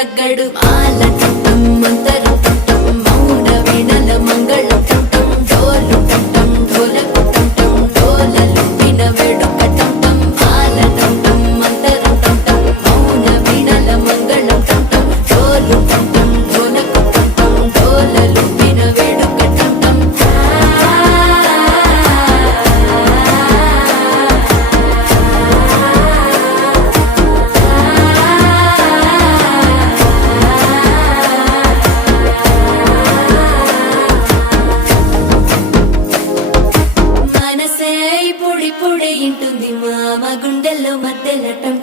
తగ్గడు మాల టం మంతరు టం మౌన వీణల మంగళం టం డోలు టం ఢోలకు టం డోలలు విన వేడుక టం మాల టం మంతరు టం మౌన వీణల మంగళం టం డోలు టం ఢోలకు టం డోలలు విన వేడుక టం మనసే పొడి పొడి ఇంటుంది మామ గుండెల్లో మధ్యలో టం